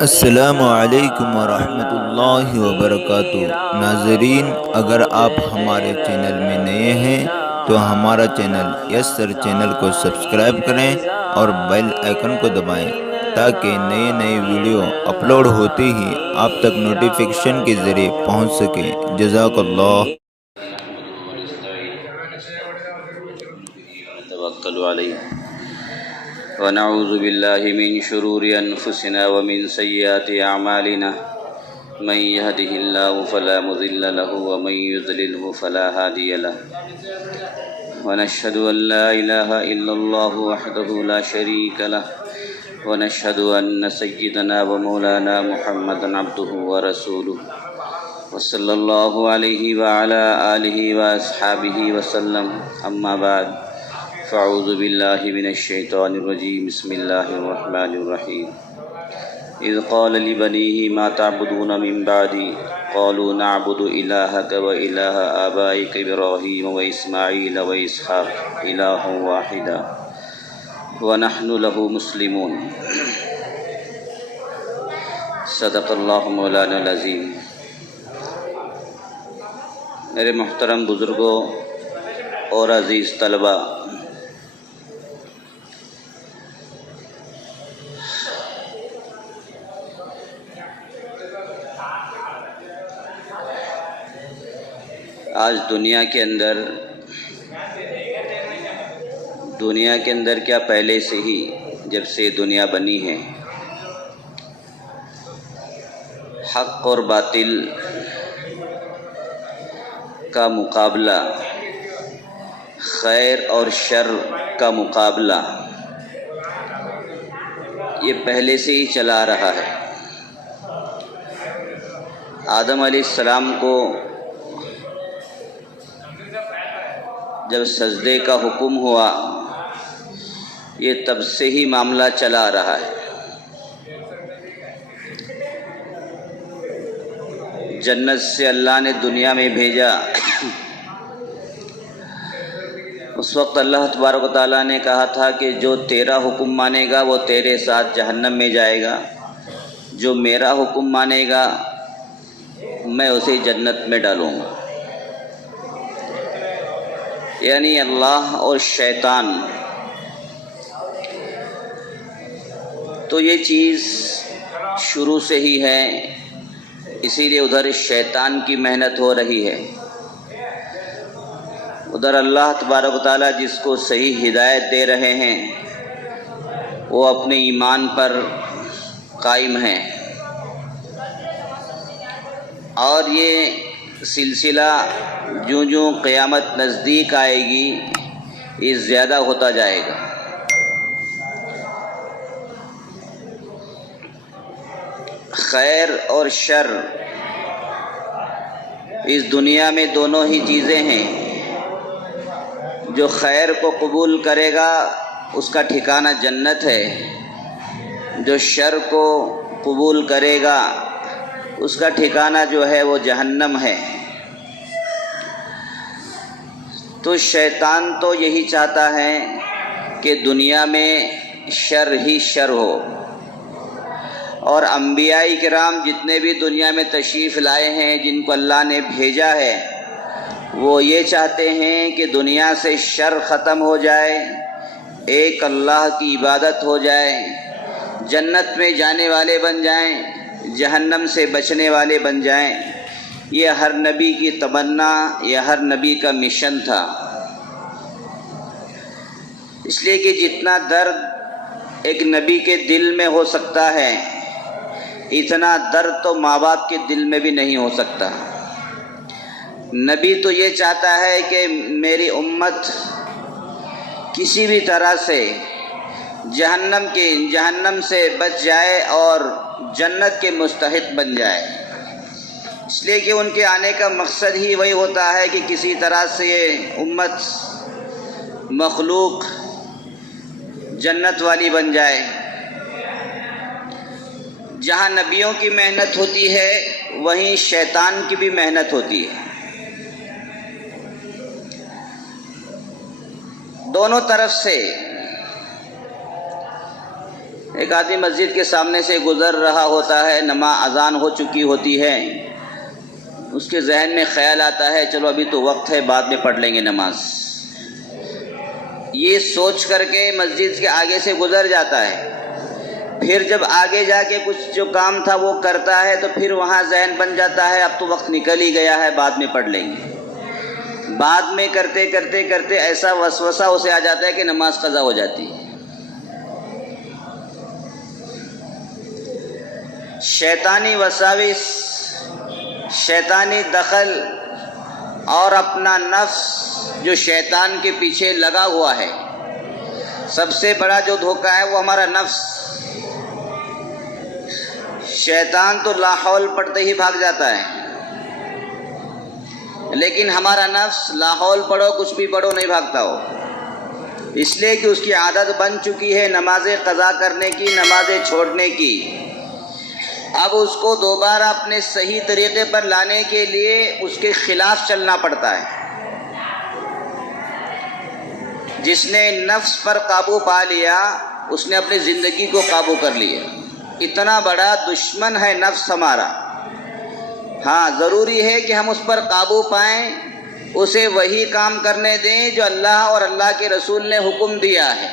السلام علیکم ورحمۃ اللہ وبرکاتہ۔ ناظرین، اگر آپ ہمارے چینل میں نئے ہیں تو ہمارا چینل یس سر چینل کو سبسکرائب کریں اور بیل آئیکن کو دبائیں تاکہ نئے نئے ویڈیو اپلوڈ ہوتے ہی آپ تک نوٹیفیکیشن کے ذریعے پہنچ سکیں۔ جزاک اللہ۔ نتوکل علیہ ونعوذ باللہ من شرور انفسنا ومن سیئات اعمالنا من يهده الله فلا مضل له ومن يضلله فلا هادي له ونشهد ان لا اله الا الله وحده لا شريك له ونشهد ان سيدنا ومولانا محمدا عبده ورسوله وصلى الله عليه وعلى آله وأصحابه وسلم أما بعد فأعوذ بالله من الشيطان الرجيم بسم الله الرحمن الرحيم إذ قال لبنيه ما تعبدون من بعدي قالوا نعبد إلهك وإله آبائك إبراهيم وإسماعيل وإسحاق إلها واحدا ونحن له مسلمون صدق الله مولانا العظيم۔ میرے محترم بزرگوں اور عزیز طلباء، آج دنیا کے اندر کیا پہلے سے ہی جب سے دنیا بنی ہے حق اور باطل کا مقابلہ، خیر اور شر کا مقابلہ یہ پہلے سے ہی چلا آ رہا ہے۔ آدم علیہ السلام کو جب سجدے کا حکم ہوا، یہ تب سے ہی معاملہ چلا آ رہا ہے۔ جنت سے اللہ نے دنیا میں بھیجا، اس وقت اللہ تبارک و تعالیٰ نے کہا تھا کہ جو تیرا حکم مانے گا وہ تیرے ساتھ جہنم میں جائے گا، جو میرا حکم مانے گا میں اسے جنت میں ڈالوں گا۔ یعنی اللہ اور شیطان، تو یہ چیز شروع سے ہی ہے، اسی لیے ادھر شیطان کی محنت ہو رہی ہے، ادھر اللہ تبارک و تعالیٰ جس کو صحیح ہدایت دے رہے ہیں وہ اپنے ایمان پر قائم ہیں، اور یہ سلسلہ جوں جوں قیامت نزدیک آئے گی یہ زیادہ ہوتا جائے گا۔ خیر اور شر اس دنیا میں دونوں ہی چیزیں ہیں۔ جو خیر کو قبول کرے گا اس کا ٹھکانہ جنت ہے، جو شر کو قبول کرے گا اس کا ٹھکانہ جو ہے وہ جہنم ہے۔ تو شیطان تو یہی چاہتا ہے کہ دنیا میں شر ہی شر ہو، اور انبیاء کرام جتنے بھی دنیا میں تشریف لائے ہیں، جن کو اللہ نے بھیجا ہے، وہ یہ چاہتے ہیں کہ دنیا سے شر ختم ہو جائے، ایک اللہ کی عبادت ہو جائے، جنت میں جانے والے بن جائیں، جہنم سے بچنے والے بن جائیں۔ یہ ہر نبی کی تمنا، یہ ہر نبی کا مشن تھا۔ اس لیے کہ جتنا درد ایک نبی کے دل میں ہو سکتا ہے، اتنا درد تو ماں باپ کے دل میں بھی نہیں ہو سکتا۔ نبی تو یہ چاہتا ہے کہ میری امت کسی بھی طرح سے جہنم سے بچ جائے اور جنت کے مستحق بن جائے، اس لیے کہ ان کے آنے کا مقصد ہی وہی ہوتا ہے کہ کسی طرح سے یہ امت مخلوق جنت والی بن جائے۔ جہاں نبیوں کی محنت ہوتی ہے وہیں شیطان کی بھی محنت ہوتی ہے۔ دونوں طرف سے ایک آدمی مسجد کے سامنے سے گزر رہا ہوتا ہے، نماز اذان ہو چکی ہوتی ہے، اس کے ذہن میں خیال آتا ہے چلو ابھی تو وقت ہے، بعد میں پڑھ لیں گے نماز، یہ سوچ کر کے مسجد کے آگے سے گزر جاتا ہے۔ پھر جب آگے جا کے کچھ جو کام تھا وہ کرتا ہے تو پھر وہاں ذہن بن جاتا ہے اب تو وقت نکل ہی گیا ہے، بعد میں پڑھ لیں گے۔ بعد میں کرتے کرتے کرتے ایسا وسوسہ اسے آ جاتا ہے کہ نماز قضا ہو جاتی ہے۔ شیطانی وساوس، شیطانی دخل اور اپنا نفس جو شیطان کے پیچھے لگا ہوا ہے، سب سے بڑا جو دھوکہ ہے وہ ہمارا نفس۔ شیطان تو لا حول پڑھتے ہی بھاگ جاتا ہے، لیکن ہمارا نفس لا حول پڑھو کچھ بھی پڑھو نہیں بھاگتا ہو، اس لیے کہ اس کی عادت بن چکی ہے نمازیں قضا کرنے کی، نمازیں چھوڑنے کی۔ اب اس کو دوبارہ اپنے صحیح طریقے پر لانے کے لیے اس کے خلاف چلنا پڑتا ہے۔ جس نے نفس پر قابو پا لیا اس نے اپنی زندگی کو قابو کر لیا۔ اتنا بڑا دشمن ہے نفس ہمارا۔ ہاں ضروری ہے کہ ہم اس پر قابو پائیں، اسے وہی کام کرنے دیں جو اللہ اور اللہ کے رسول نے حکم دیا ہے،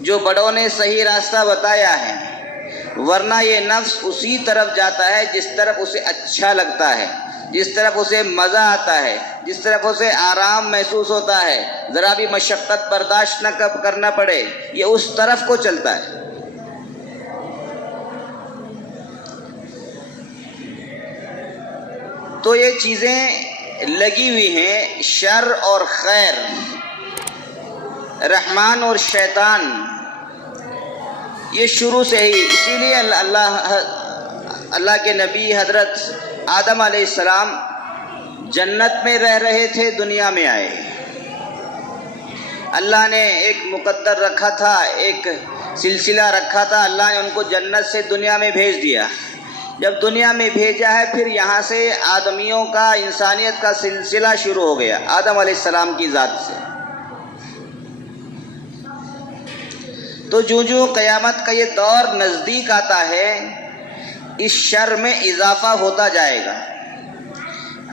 جو بڑوں نے صحیح راستہ بتایا ہے، ورنہ یہ نفس اسی طرف جاتا ہے جس طرف اسے اچھا لگتا ہے، جس طرف اسے مزہ آتا ہے، جس طرف اسے آرام محسوس ہوتا ہے، ذرا بھی مشقت برداشت نہ کرنا پڑے، یہ اس طرف کو چلتا ہے۔ تو یہ چیزیں لگی ہوئی ہیں، شر اور خیر، رحمان اور شیطان، یہ شروع سے ہی۔ اسی لیے اللہ کے نبی حضرت آدم علیہ السلام جنت میں رہ رہے تھے، دنیا میں آئے۔ اللہ نے ایک مقدر رکھا تھا، ایک سلسلہ رکھا تھا، اللہ نے ان کو جنت سے دنیا میں بھیج دیا۔ جب دنیا میں بھیجا ہے پھر یہاں سے آدمیوں کا، انسانیت کا سلسلہ شروع ہو گیا آدم علیہ السلام کی ذات سے۔ تو جو قیامت کا یہ دور نزدیک آتا ہے اس شر میں اضافہ ہوتا جائے گا۔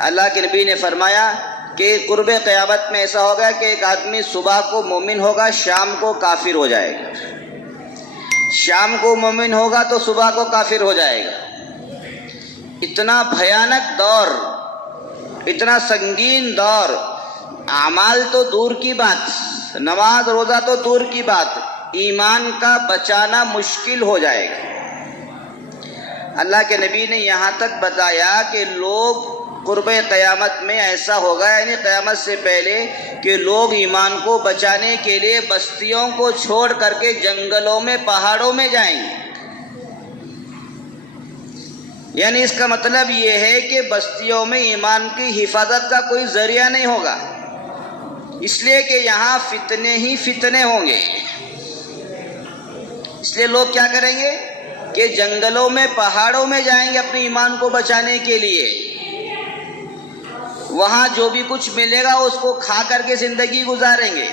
اللہ کے نبی نے فرمایا کہ قرب قیامت میں ایسا ہوگا کہ ایک آدمی صبح کو مومن ہوگا، شام کو کافر ہو جائے گا، شام کو مومن ہوگا تو صبح کو کافر ہو جائے گا۔ اتنا بھیانک دور، اتنا سنگین دور، اعمال تو دور کی بات، نماز روزہ تو دور کی بات، ایمان کا بچانا مشکل ہو جائے گا۔ اللہ کے نبی نے یہاں تک بتایا کہ لوگ قرب قیامت میں ایسا ہوگا، یعنی قیامت سے پہلے، کہ لوگ ایمان کو بچانے کے لیے بستیوں کو چھوڑ کر کے جنگلوں میں، پہاڑوں میں جائیں گے۔ یعنی اس کا مطلب یہ ہے کہ بستیوں میں ایمان کی حفاظت کا کوئی ذریعہ نہیں ہوگا، اس لیے کہ یہاں فتنے ہی فتنے ہوں گے۔ اس لیے لوگ کیا کریں گے کہ جنگلوں میں، پہاڑوں میں جائیں گے اپنے ایمان کو بچانے کے لیے، وہاں جو بھی کچھ ملے گا اس کو کھا کر کے زندگی گزاریں گے۔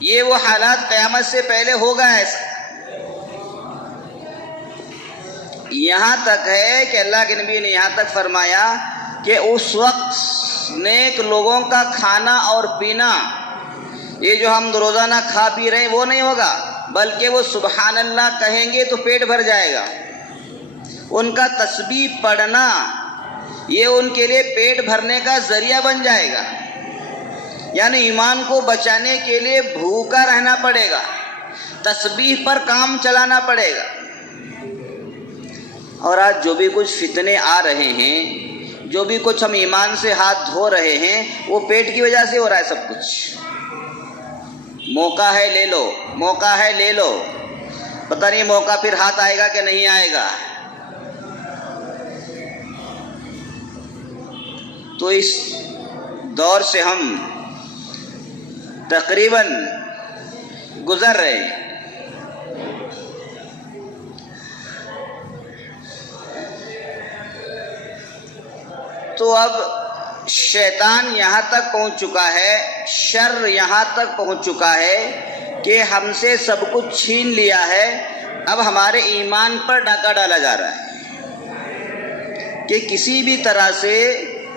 یہ وہ حالات قیامت سے پہلے ہوگا ایسا۔ یہاں تک ہے کہ اللہ کے نبی نے یہاں تک فرمایا کہ اس وقت نیک لوگوں کا کھانا اور پینا، یہ جو ہم روزانہ کھا پی رہے ہیں وہ نہیں ہوگا، بلکہ وہ سبحان اللہ کہیں گے تو پیٹ بھر جائے گا۔ ان کا تسبیح پڑھنا یہ ان کے لیے پیٹ بھرنے کا ذریعہ بن جائے گا۔ یعنی ایمان کو بچانے کے لیے بھوکا رہنا پڑے گا، تسبیح پر کام چلانا پڑے گا۔ اور آج جو بھی کچھ فتنے آ رہے ہیں، جو بھی کچھ ہم ایمان سے ہاتھ دھو رہے ہیں، وہ پیٹ کی وجہ سے ہو رہا ہے سب کچھ۔ موقع ہے لے لو، موقع ہے لے لو، پتہ نہیں موقع پھر ہاتھ آئے گا کہ نہیں آئے گا۔ تو اس دور سے ہم تقریباً گزر رہے ہیں۔ تو اب شیطان یہاں تک پہنچ چکا ہے، شر یہاں تک پہنچ چکا ہے کہ ہم سے سب کچھ چھین لیا ہے۔ اب ہمارے ایمان پر ڈاکہ ڈالا جا رہا ہے کہ کسی بھی طرح سے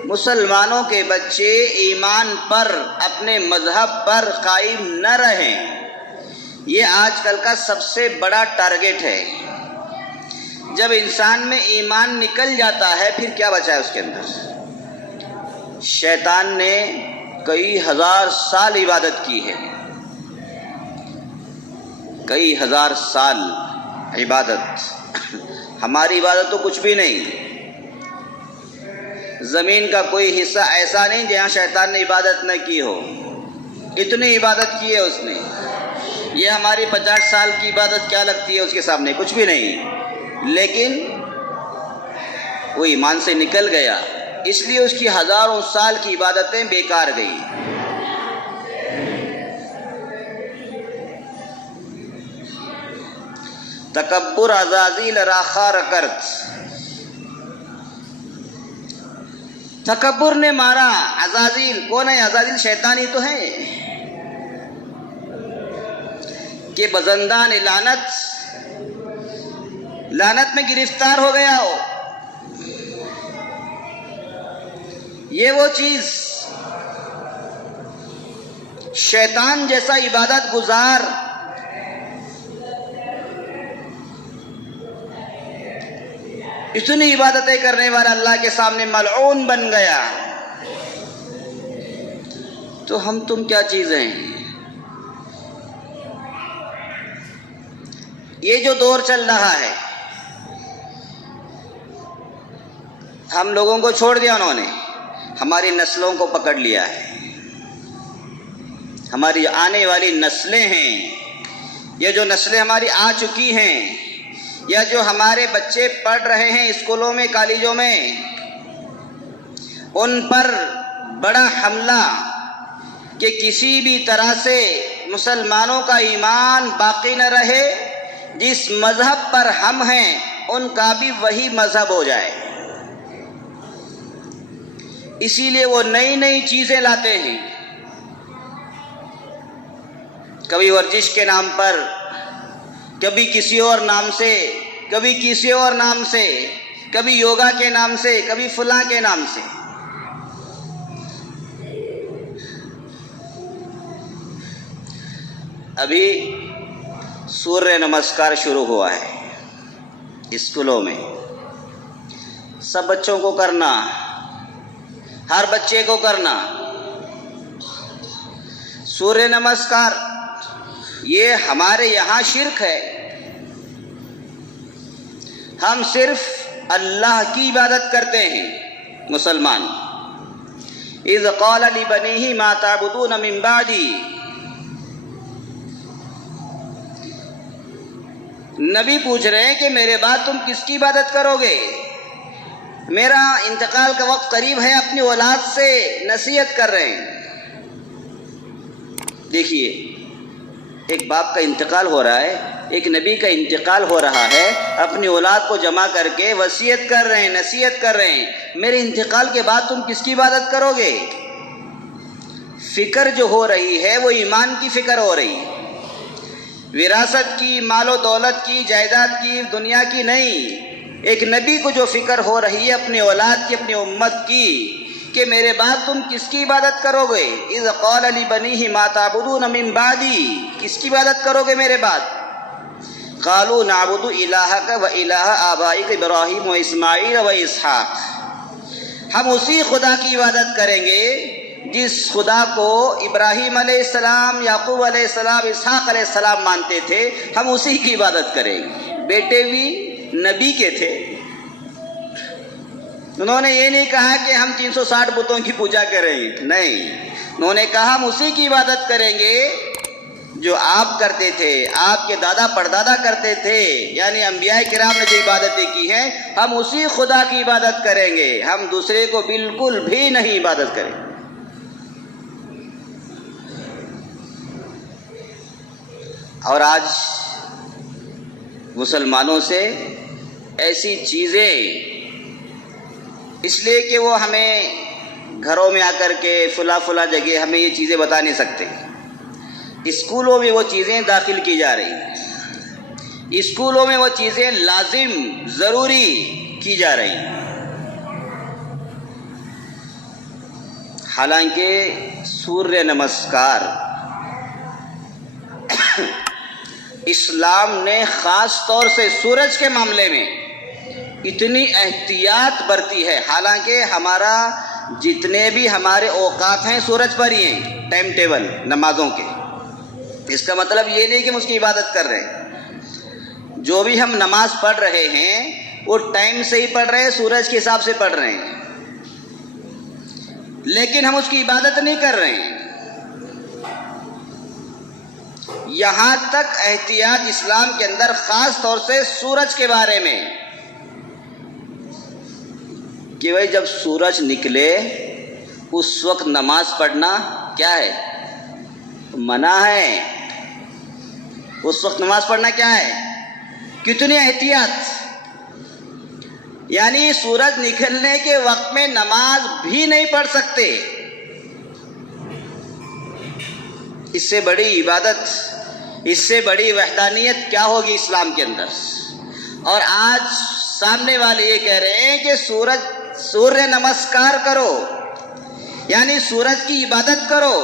مسلمانوں کے بچے ایمان پر، اپنے مذہب پر قائم نہ رہیں۔ یہ آج کل کا سب سے بڑا ٹارگٹ ہے۔ جب انسان میں ایمان نکل جاتا ہے پھر کیا بچا ہے اس کے اندر؟ شیطان نے کئی ہزار سال عبادت کی ہے، کئی ہزار سال عبادت۔ ہماری عبادت تو کچھ بھی نہیں۔ زمین کا کوئی حصہ ایسا نہیں جہاں شیطان نے عبادت نہ کی ہو، اتنی عبادت کی ہے اس نے۔ یہ ہماری 50 سال کی عبادت کیا لگتی ہے اس کے سامنے؟ کچھ بھی نہیں۔ لیکن وہ ایمان سے نکل گیا، اس لیے اس کی ہزاروں سال کی عبادتیں بیکار گئی۔ تکبر عزازیل را خار کرد، تکبر نے مارا عزازیل۔ کون ہے عزازیل؟ شیطان ہی تو ہے کہ بزندان لعنت میں گرفتار ہو گیا ہو۔ یہ وہ چیز، شیطان جیسا عبادت گزار اتنی عبادتیں کرنے والا اللہ کے سامنے ملعون بن گیا، تو ہم تم کیا چیزیں ہیں؟ یہ جو دور چل رہا ہے، ہم لوگوں کو چھوڑ دیا انہوں نے، ہماری نسلوں کو پکڑ لیا ہے۔ ہماری آنے والی نسلیں ہیں، یہ جو نسلیں ہماری آ چکی ہیں، یا جو ہمارے بچے پڑھ رہے ہیں اسکولوں میں، کالجوں میں، ان پر بڑا حملہ کہ کسی بھی طرح سے مسلمانوں کا ایمان باقی نہ رہے، جس مذہب پر ہم ہیں ان کا بھی وہی مذہب ہو جائے۔ اسی لیے وہ نئی نئی چیزیں لاتے ہیں، کبھی ورزش کے نام پر، کبھی کسی اور نام سے، کبھی کسی اور نام سے، کبھی یوگا کے نام سے، کبھی فلاں کے نام سے۔ ابھی سوریہ نمسکار شروع ہوا ہے اسکولوں میں، سب بچوں کو کرنا، ہر بچے کو کرنا سوریہ نمسکار۔ یہ ہمارے یہاں شرک ہے، ہم صرف اللہ کی عبادت کرتے ہیں مسلمان۔ اذ قال لبنیہ ما تعبدون من بعدی، نبی پوچھ رہے ہیں کہ میرے بعد تم کس کی عبادت کرو گے؟ میرا انتقال کا وقت قریب ہے، اپنی اولاد سے نصیحت کر رہے ہیں۔ دیکھیے، ایک باپ کا انتقال ہو رہا ہے، ایک نبی کا انتقال ہو رہا ہے، اپنی اولاد کو جمع کر کے وصیت کر رہے ہیں، نصیحت کر رہے ہیں، میرے انتقال کے بعد تم کس کی عبادت کرو گے؟ فکر جو ہو رہی ہے وہ ایمان کی فکر ہو رہی ہے، وراثت کی، مال و دولت کی، جائیداد کی، دنیا کی نہیں۔ ایک نبی کو جو فکر ہو رہی ہے اپنی اولاد کی، اپنی امت کی، کہ میرے بعد تم کس کی عبادت کرو گے؟ اذ قال لبنیہ ما تعبدون من بعدی، کس کی عبادت کرو گے میرے بعد؟ قالوا نعبد الہک و الہ آبائک ابراہیم و اسماعیل و اسحاق، ہم اسی خدا کی عبادت کریں گے جس خدا کو ابراہیم علیہ السلام، یعقوب علیہ السلام، اسحاق علیہ السلام مانتے تھے، ہم اسی کی عبادت کریں گے۔ بیٹے بھی نبی کے تھے، انہوں نے یہ نہیں کہا کہ ہم 360 بتوں کی پوجا کریں، نہیں، انہوں نے کہا ہم اسی کی عبادت کریں گے جو آپ کرتے تھے، آپ کے دادا پردادا کرتے تھے، یعنی انبیاء کرام نے جو عبادتیں کی ہیں ہم اسی خدا کی عبادت کریں گے، ہم دوسرے کو بالکل بھی نہیں عبادت کریں گے۔ اور آج مسلمانوں سے ایسی چیزیں، اس لیے کہ وہ ہمیں گھروں میں آ کر کے فلاں جگہ ہمیں یہ چیزیں بتا نہیں سکتے. اسکولوں میں وہ چیزیں داخل کی جا رہی ہیں. اسکولوں میں وہ چیزیں لازم ضروری کی جا رہی ہیں. حالانکہ سوریہ نمسکار اسلام نے خاص طور سے سورج کے معاملے میں اتنی احتیاط برتی ہے. حالانکہ ہمارا جتنے بھی ہمارے اوقات ہیں سورج پر ہی ہیں، ٹائم ٹیبل نمازوں کے. اس کا مطلب یہ نہیں کہ ہم اس کی عبادت کر رہے ہیں. جو بھی ہم نماز پڑھ رہے ہیں وہ ٹائم سے ہی پڑھ رہے ہیں، سورج کے حساب سے پڑھ رہے ہیں، لیکن ہم اس کی عبادت نہیں کر رہے ہیں. یہاں تک احتیاط اسلام کے اندر خاص طور سے سورج کے بارے میں کہ بھائی جب سورج نکلے اس وقت نماز پڑھنا کیا ہے؟ منع ہے. اس وقت نماز پڑھنا کیا ہے؟ کتنی احتیاط. یعنی سورج نکلنے کے وقت میں نماز بھی نہیں پڑھ سکتے. اس سے بڑی عبادت، اس سے بڑی وحدانیت کیا ہوگی اسلام کے اندر؟ اور آج سامنے والے یہ کہہ رہے ہیں کہ سوریہ نمسکار کرو، یعنی سورج کی عبادت کرو.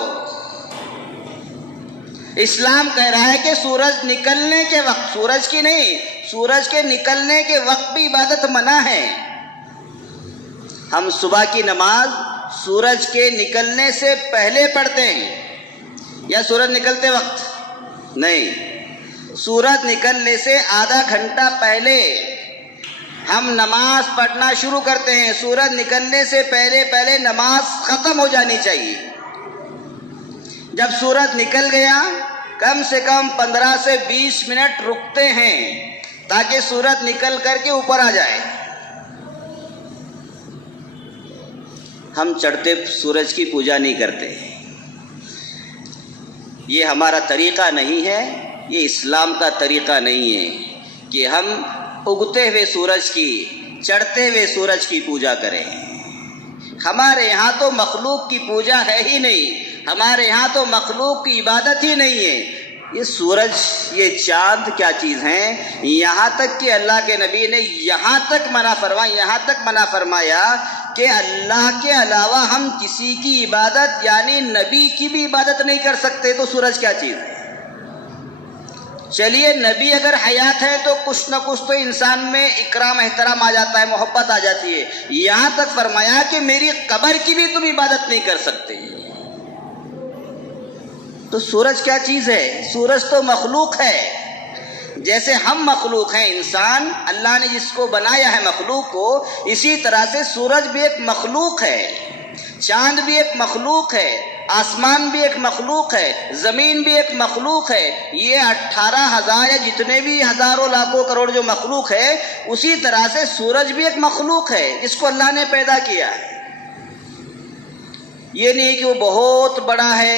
اسلام کہہ رہا ہے کہ سورج نکلنے کے وقت، سورج کی نہیں، سورج کے نکلنے کے وقت بھی عبادت منع ہے. ہم صبح کی نماز سورج کے نکلنے سے پہلے پڑھتے ہیں یا سورج نکلتے وقت؟ نہیں، سورج نکلنے سے آدھا گھنٹہ پہلے ہم نماز پڑھنا شروع کرتے ہیں. سورج نکلنے سے پہلے نماز ختم ہو جانی چاہیے. جب سورج نکل گیا کم سے کم 15 سے 20 منٹ رکتے ہیں تاکہ سورج نکل کر کے اوپر آ جائے. ہم چڑھتے سورج کی پوجا نہیں کرتے. یہ ہمارا طریقہ نہیں ہے، یہ اسلام کا طریقہ نہیں ہے کہ ہم اگتے ہوئے سورج کی، چڑھتے ہوئے سورج کی پوجا کریں. ہمارے یہاں تو مخلوق کی پوجا ہے ہی نہیں، ہمارے یہاں تو مخلوق کی عبادت ہی نہیں ہے. یہ سورج، یہ چاند کیا چیز ہیں؟ یہاں تک کہ اللہ کے نبی نے یہاں تک منع فرمایا کہ اللہ کے علاوہ ہم کسی کی عبادت یعنی نبی کی بھی عبادت نہیں کر سکتے. تو سورج کیا چیز ہے؟ چلیے نبی اگر حیات ہے تو کچھ نہ کچھ تو انسان میں اکرام احترام آ جاتا ہے، محبت آ جاتی ہے. یہاں تک فرمایا کہ میری قبر کی بھی تم عبادت نہیں کر سکتے. تو سورج کیا چیز ہے؟ سورج تو مخلوق ہے. جیسے ہم مخلوق ہیں، انسان اللہ نے جس کو بنایا ہے مخلوق کو، اسی طرح سے سورج بھی ایک مخلوق ہے، چاند بھی ایک مخلوق ہے، آسمان بھی ایک مخلوق ہے، زمین بھی ایک مخلوق ہے. یہ 18,000 یا جتنے بھی ہزاروں لاکھوں کروڑ جو مخلوق ہے، اسی طرح سے سورج بھی ایک مخلوق ہے جس کو اللہ نے پیدا کیا ہے. یہ نہیں کہ وہ بہت بڑا ہے،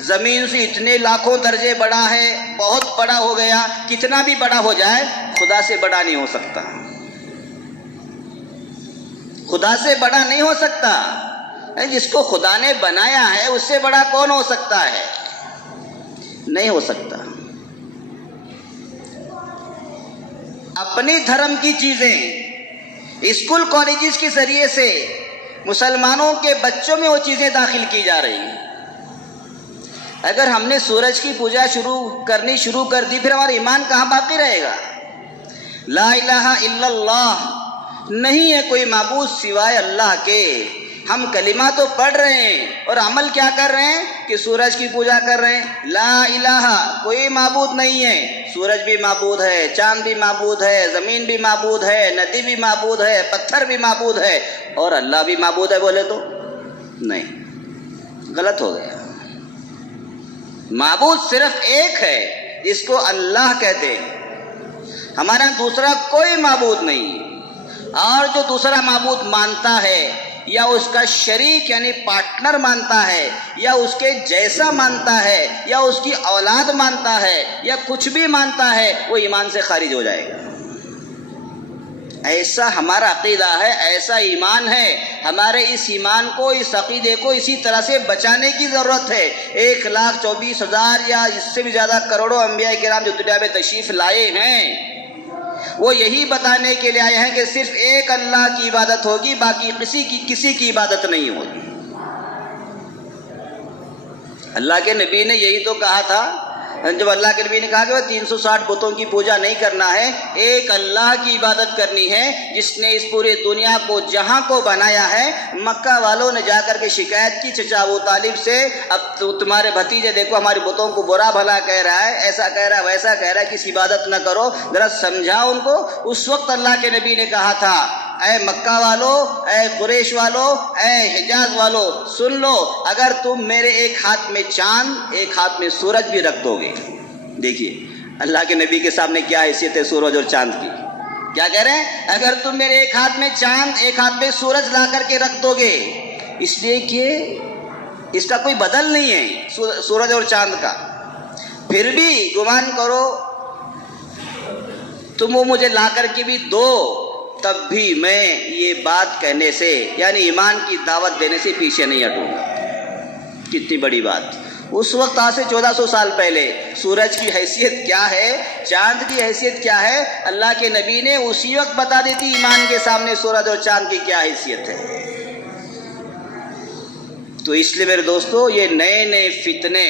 زمین سے اتنے لاکھوں درجے بڑا ہے، بہت بڑا ہو گیا. کتنا بھی بڑا ہو جائے خدا سے بڑا نہیں ہو سکتا، خدا سے بڑا نہیں ہو سکتا. جس کو خدا نے بنایا ہے اس سے بڑا کون ہو سکتا ہے؟ نہیں ہو سکتا. اپنی دھرم کی چیزیں اسکول کالجز کے ذریعے سے مسلمانوں کے بچوں میں وہ چیزیں داخل کی جا رہی ہیں. اگر ہم نے سورج کی پوجا کرنی شروع کر دی پھر ہمارا ایمان کہاں باقی رہے گا؟ لا الہ الا اللہ، نہیں ہے کوئی معبود سوائے اللہ کے. ہم کلمہ تو پڑھ رہے ہیں اور عمل کیا کر رہے ہیں کہ سورج کی پوجا کر رہے ہیں. لا الہ، کوئی معبود نہیں ہے. سورج بھی معبود ہے، چاند بھی معبود ہے، زمین بھی معبود ہے، ندی بھی معبود ہے، پتھر بھی معبود ہے، اور اللہ بھی معبود ہے بولے تو نہیں، غلط ہو گیا. معبود صرف ایک ہے جس کو اللہ کہتے ہیں. ہمارا دوسرا کوئی معبود نہیں. اور جو دوسرا معبود مانتا ہے یا اس کا شریک یعنی پارٹنر مانتا ہے یا اس کے جیسا مانتا ہے یا اس کی اولاد مانتا ہے یا کچھ بھی مانتا ہے، وہ ایمان سے خارج ہو جائے گا. ایسا ہمارا عقیدہ ہے، ایسا ایمان ہے، ہمارے اس ایمان کو، اس عقیدے کو اسی طرح سے بچانے کی ضرورت ہے۔ 1,24,000 یا اس سے بھی زیادہ کروڑوں انبیاء کرام جو دنیا میں تشریف لائے ہیں، وہ یہی بتانے کے لیے آئے ہیں کہ صرف ایک اللہ کی عبادت ہوگی، باقی کسی کی عبادت نہیں ہوگی۔ اللہ کے نبی نے یہی تو کہا تھا، جب اللہ کے نبی نے کہا کہ وہ 360 بتوں کی پوجا نہیں کرنا ہے، ایک اللہ کی عبادت کرنی ہے جس نے اس پورے دنیا کو، جہاں کو بنایا ہے۔ مکہ والوں نے جا کر کے شکایت کی چچا ابو طالب سے، اب تو تمہارے بھتیجے دیکھو ہماری بتوں کو برا بھلا کہہ رہا ہے، ایسا کہہ رہا ہے، ویسا کہہ رہا ہے، کسی عبادت نہ کرو، ذرا سمجھا ان کو۔ اس وقت اللہ کے نبی نے کہا تھا، اے مکہ والو، اے قریش والو، اے حجاز والو، سن لو، اگر تم میرے ایک ہاتھ میں چاند، ایک ہاتھ میں سورج بھی رکھ دو گے۔ دیکھیے اللہ کے نبی کے سامنے کیا حیثیت ہے سورج اور چاند کی۔ کیا کہہ رہے ہیں؟ اگر تم میرے ایک ہاتھ میں چاند، ایک ہاتھ میں سورج لا کر کے رکھ دو گے، اس لیے کہ اس کا کوئی بدل نہیں ہے سورج اور چاند کا، پھر بھی گمان کرو تم وہ مجھے لا کر کے بھی دو، تب بھی میں یہ بات کہنے سے، یعنی ایمان کی دعوت دینے سے پیچھے نہیں ہٹوں گا۔ کتنی بڑی بات! اس وقت آج سے 1400 سال پہلے سورج کی حیثیت کیا ہے، چاند کی حیثیت کیا ہے، اللہ کے نبی نے اسی وقت بتا دی تھی ایمان کے سامنے سورج اور چاند کی کیا حیثیت ہے۔ تو اس لیے میرے دوستو، یہ نئے نئے فتنے،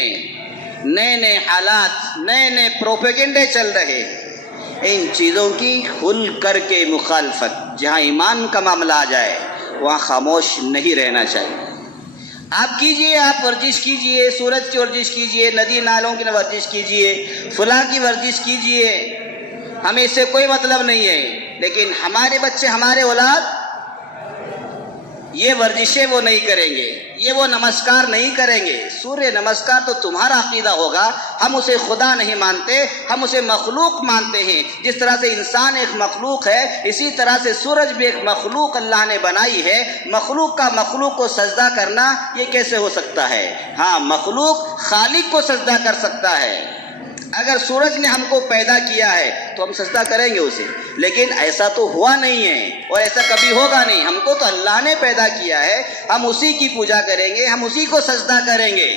نئے نئے حالات، نئے نئے پروپیگنڈے چل رہے، ان چیزوں کی کھل کر کے مخالفت، جہاں ایمان کا معاملہ آ جائے وہاں خاموش نہیں رہنا چاہیے۔ آپ کیجئے، آپ ورزش کیجئے، سورج کی ورزش کیجئے، ندی نالوں کی ورزش کیجئے، فلاں کی ورزش کیجئے، ہمیں اس سے کوئی مطلب نہیں ہے، لیکن ہمارے بچے، ہمارے اولاد یہ ورزشیں وہ نہیں کریں گے، یہ وہ نمسکار نہیں کریں گے۔ سوریہ نمسکار تو تمہارا عقیدہ ہوگا، ہم اسے خدا نہیں مانتے، ہم اسے مخلوق مانتے ہیں۔ جس طرح سے انسان ایک مخلوق ہے، اسی طرح سے سورج بھی ایک مخلوق اللہ نے بنائی ہے۔ مخلوق کا مخلوق کو سجدہ کرنا یہ کیسے ہو سکتا ہے؟ ہاں، مخلوق خالق کو سجدہ کر سکتا ہے۔ اگر سورج نے ہم کو پیدا کیا ہے تو ہم سجدہ کریں گے اسے، لیکن ایسا تو ہوا نہیں ہے اور ایسا کبھی ہوگا نہیں۔ ہم کو تو اللہ نے پیدا کیا ہے، ہم اسی کی پوجا کریں گے، ہم اسی کو سجدہ کریں گے۔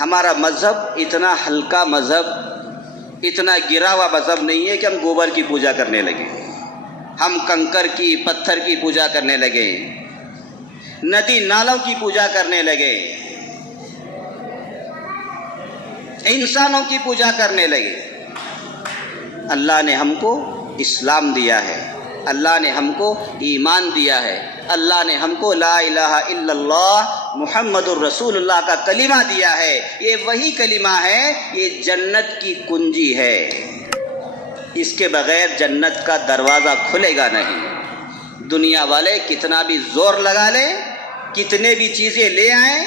ہمارا مذہب اتنا ہلکا مذہب، اتنا گرا ہوا مذہب نہیں ہے کہ ہم گوبر کی پوجا کرنے لگے، ہم کنکر کی، پتھر کی پوجا کرنے لگے، ندی نالوں کی پوجا کرنے لگے، انسانوں کی پوجا کرنے لگے۔ اللہ نے ہم کو اسلام دیا ہے، اللہ نے ہم کو ایمان دیا ہے، اللہ نے ہم کو لا الہ الا اللہ محمد الرسول اللہ کا کلمہ دیا ہے۔ یہ وہی کلمہ ہے، یہ جنت کی کنجی ہے، اس کے بغیر جنت کا دروازہ کھلے گا نہیں۔ دنیا والے کتنا بھی زور لگا لیں، کتنے بھی چیزیں لے آئیں،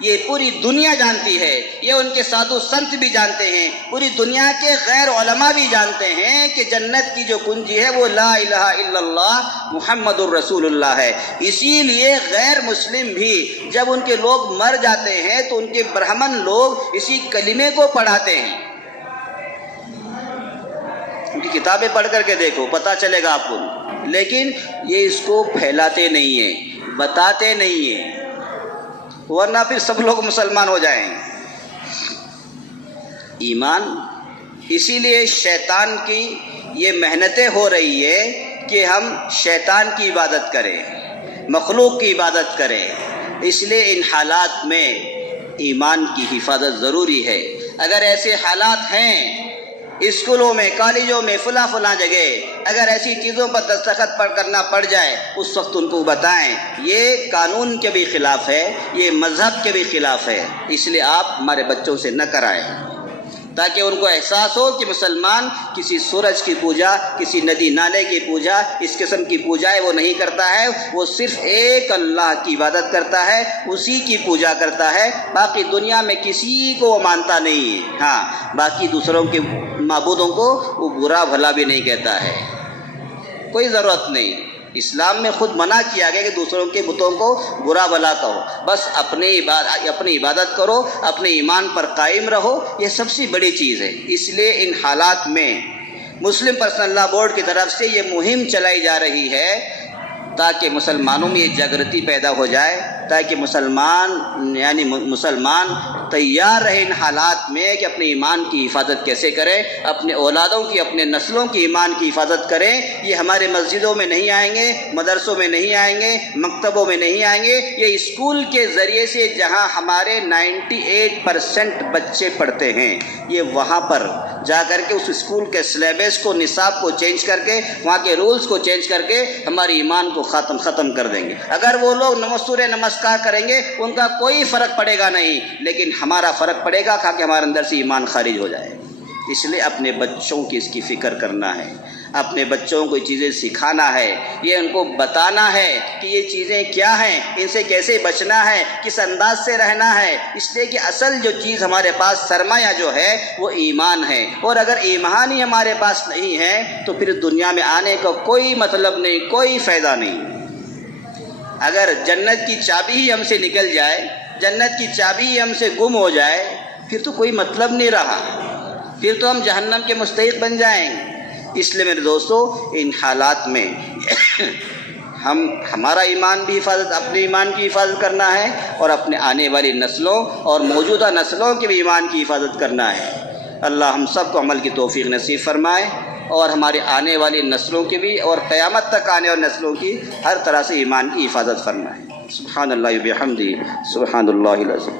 یہ پوری دنیا جانتی ہے، یہ ان کے سادھو سنت بھی جانتے ہیں، پوری دنیا کے غیر علماء بھی جانتے ہیں کہ جنت کی جو کنجی ہے وہ لا الہ الا اللہ محمد الرسول اللہ ہے۔ اسی لیے غیر مسلم بھی جب ان کے لوگ مر جاتے ہیں تو ان کے برہمن لوگ اسی کلمے کو پڑھاتے ہیں۔ ان کی کتابیں پڑھ کر کے دیکھو، پتہ چلے گا آپ کو، لیکن یہ اس کو پھیلاتے نہیں ہیں، بتاتے نہیں ہیں، ورنہ پھر سب لوگ مسلمان ہو جائیں۔ ایمان، اسی لیے شیطان کی یہ محنتیں ہو رہی ہے کہ ہم شیطان کی عبادت کریں، مخلوق کی عبادت کریں۔ اس لیے ان حالات میں ایمان کی حفاظت ضروری ہے۔ اگر ایسے حالات ہیں اسکولوں میں، کالجوں میں، فلاں جگہ، اگر ایسی چیزوں پر دستخط کرنا پڑ جائے، اس وقت ان کو بتائیں یہ قانون کے بھی خلاف ہے، یہ مذہب کے بھی خلاف ہے، اس لیے آپ ہمارے بچوں سے نہ کرائیں، تاکہ ان کو احساس ہو کہ مسلمان کسی سورج کی پوجا، کسی ندی نالے کی پوجا، اس قسم کی پوجائیں وہ نہیں کرتا ہے، وہ صرف ایک اللہ کی عبادت کرتا ہے، اسی کی پوجا کرتا ہے، باقی دنیا میں کسی کو وہ مانتا نہیں ہے۔ ہاں، باقی دوسروں کے معبودوں کو وہ برا بھلا بھی نہیں کہتا ہے، کوئی ضرورت نہیں۔ اسلام میں خود منع کیا گیا کہ دوسروں کے بتوں کو برا بھلا کہو، بس اپنی عبادت کرو، اپنے ایمان پر قائم رہو، یہ سب سے بڑی چیز ہے۔ اس لیے ان حالات میں مسلم پرسنل لا بورڈ کی طرف سے یہ مہم چلائی جا رہی ہے تاکہ مسلمانوں میں یہ جاگرتی پیدا ہو جائے، تاکہ مسلمان تیار رہے ان حالات میں کہ اپنے ایمان کی حفاظت کیسے کریں، اپنے اولادوں کی، اپنے نسلوں کی ایمان کی حفاظت کریں۔ یہ ہمارے مسجدوں میں نہیں آئیں گے، مدرسوں میں نہیں آئیں گے، مکتبوں میں نہیں آئیں گے، یہ اسکول کے ذریعے سے جہاں ہمارے 98% بچے پڑھتے ہیں، یہ وہاں پر جا کر کے اس اسکول کے سلیبس کو، نصاب کو چینج کر کے، وہاں کے رولز کو چینج کر کے ہمارے ایمان کو ختم کر دیں گے۔ اگر وہ لوگ سورہ نمسکار کریں گے ان کا کوئی فرق پڑے گا نہیں، لیکن ہمارا فرق پڑے گا کہ ہمارے اندر سے ایمان خارج ہو جائے۔ اس لیے اپنے بچوں کی اس کی فکر کرنا ہے، اپنے بچوں کو یہ چیزیں سکھانا ہے، یہ ان کو بتانا ہے کہ یہ چیزیں کیا ہیں، ان سے کیسے بچنا ہے، کس انداز سے رہنا ہے، اس لیے کہ اصل جو چیز ہمارے پاس سرمایہ جو ہے وہ ایمان ہے، اور اگر ایمان ہی ہمارے پاس نہیں ہے تو پھر دنیا میں آنے کا کوئی مطلب نہیں، کوئی فائدہ نہیں۔ اگر جنت کی چابی ہی ہم سے نکل جائے، جنت کی چابی ہی ہم سے گم ہو جائے، پھر تو کوئی مطلب نہیں رہا، پھر تو ہم جہنم کے مستحق بن جائیں۔ اس لیے میرے دوستو ان حالات میں ہمارا ایمان بھی اپنے ایمان کی حفاظت کرنا ہے، اور اپنے آنے والی نسلوں اور موجودہ نسلوں کے بھی ایمان کی حفاظت کرنا ہے۔ اللہ ہم سب کو عمل کی توفیق نصیب فرمائے، اور ہمارے آنے والی نسلوں کی بھی اور قیامت تک آنے والی نسلوں کی ہر طرح سے ایمان کی حفاظت فرمائے۔ سبحان اللہ و بحمدہ، سبحان اللہ العظیم۔